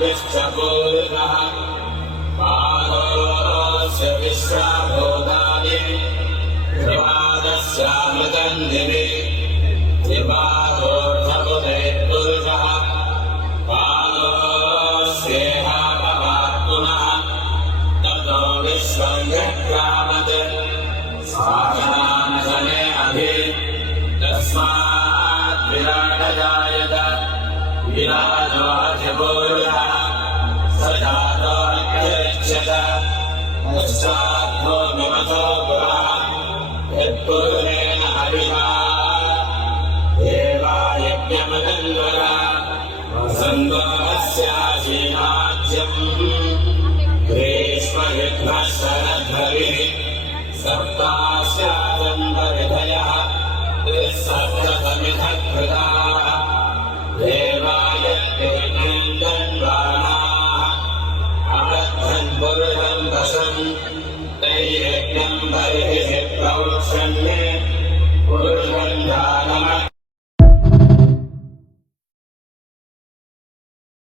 विश्वपूर्णः पादोऽस्य विश्वभूतानि त्रिपादस्यामृतम् दिवि त्रिपादोऽर्थबुधे पुरुषः पादोऽस्येहाभवात् पुनः ततो विश्वम् जक्रामत् स्वाहानशने अभि तस्मात् विराटजायत विराजोऽधिपूर्वः स जातोऽन्यरिच्यत पश्चाद्भूमिमतो पुरः यत्पूर्वेण हविषा देवायज्ञमदन्वरा सन्दोहस्यासीनाज्यम् ग्रीष्मयुग्मः शरद्भविः सप्तास्यादम्बरिधयः त्रिसप्तमिधः कृताः देवाय दन्वानाः अबद्धन् पुरुषम् वसन् तैर्यज्ञम् बर्हिः प्रौक्षन् पुरुषम् दानम्